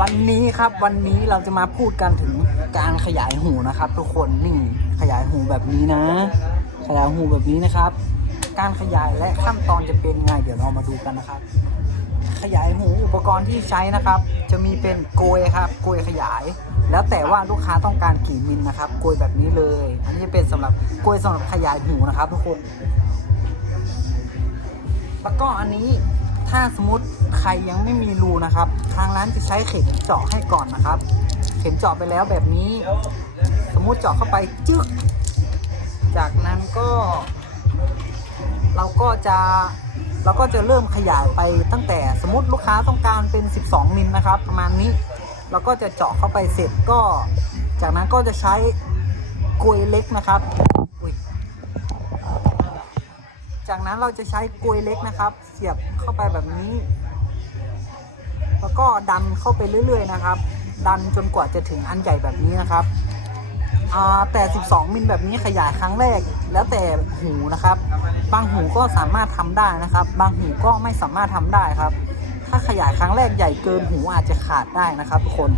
วันนี้ครับวันนี้เราจะมาพูดกันถึงการขยายหูนะครับ ทุกคนนี่ขยายหูแบบนี้นะ ขยายหูแบบนี้นะครับ การขยายและขั้นตอนจะเป็นไงเดี๋ยวเรามาดูกันนะครับ ขยายหูอุปกรณ์ที่ใช้นะครับ จะมีเป็นโกยครับโกยขยาย แล้วแต่ว่าลูกค้าต้องการกี่มิลนะครับโกยแบบนี้เลย อันนี้จะเป็นสำหรับโกยสำหรับขยายหูนะครับ ทุกคน แล้วก็อันนี้ ถ้าสมมติใครยังไม่มีรูนะครับ ทางร้านจะใช้เข็มเจาะให้ก่อนนะครับ เข็มเจาะไปแล้วแบบนี้ สมมติเจาะเข้าไปจึ๊กจากนั้นก็ เราก็จะเราก็จะเริ่มขยายไปตั้งแต่สมมติลูกค้าต้องการเป็น 12 มิลนะครับ ประมาณนี้เราก็จะเจาะเข้าไปเสร็จก็ จากนั้นก็จะใช้กลวยเล็กนะครับ จากนั้นเราจะใช้กลวยเล็กนะครับ เสียบเข้าไปแบบนี้ แล้วก็ดันเข้าไปเรื่อย ๆ นะครับ ดันจนกว่าจะถึงอันใหญ่แบบนี้นะครับอ่าแต่ 12 มิลแบบนี้ขยายครั้งแรก แล้วแต่หูนะครับ บางหูก็สามารถทำได้นะครับ บางหูก็ไม่สามารถทำได้ครับ ถ้าขยายครั้งแรกใหญ่เกินหูอาจจะขาดได้นะครับทุกคน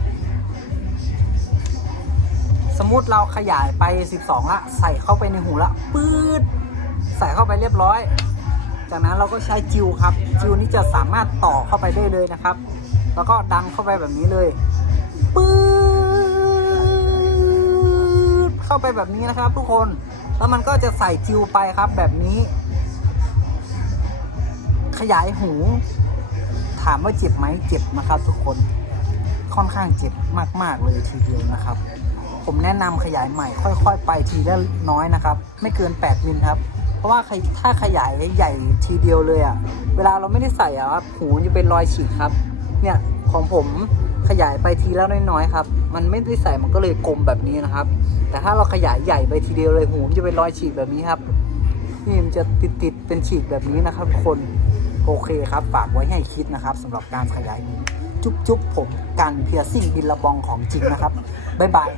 สมมุติเราขยายไป 12 ละ ใส่เข้าไปในหูละปื๊ด ใส่เข้าไปเรียบร้อย จากนั้นเราก็ใช้จิวครับ จิวนี้จะสามารถต่อเข้าไปได้เลยนะครับ แล้วก็ดันเข้าไปแบบนี้เลยปื๊ดเข้าไปแบบนี้นะครับ ทุกคนแล้วมันก็จะใส่จิวไปครับแบบนี้ ขยายหู ถามว่าเจ็บไหมเจ็บนะครับ ทุกคนค่อนข้างเจ็บมาก ๆ เลยทีเดียวนะครับ ผมแนะนำขยายใหม่ค่อย ๆ ไปทีละน้อยนะครับ ไม่เกิน 8 มิลครับ เพราะว่าถ้าขยายใหญ่ทีเดียวเลยอะ่ะ เวลาเราไม่ได้ใส่อะครับหูจะเป็นรอยฉีกครับ เนี่ยของผมขยายไปทีและน้อยๆครับ มันไม่ได้ใส่มันก็เลยกลมแบบนี้นะครับ แต่ถ้าเราขยายใหญ่ไปทีเดียวเลยหูมันจะเป็นรอยฉีกแบบนี้ครับนี่มันจะติดๆเป็นฉีกแบบนี้นะครับคนโอเคครับ ฝากไว้ให้คิดนะครับสำหรับการขยายหูจุ๊บๆผมกันเพียร์ซิ่งบินระบองของจริงนะครับบ๊ายบาย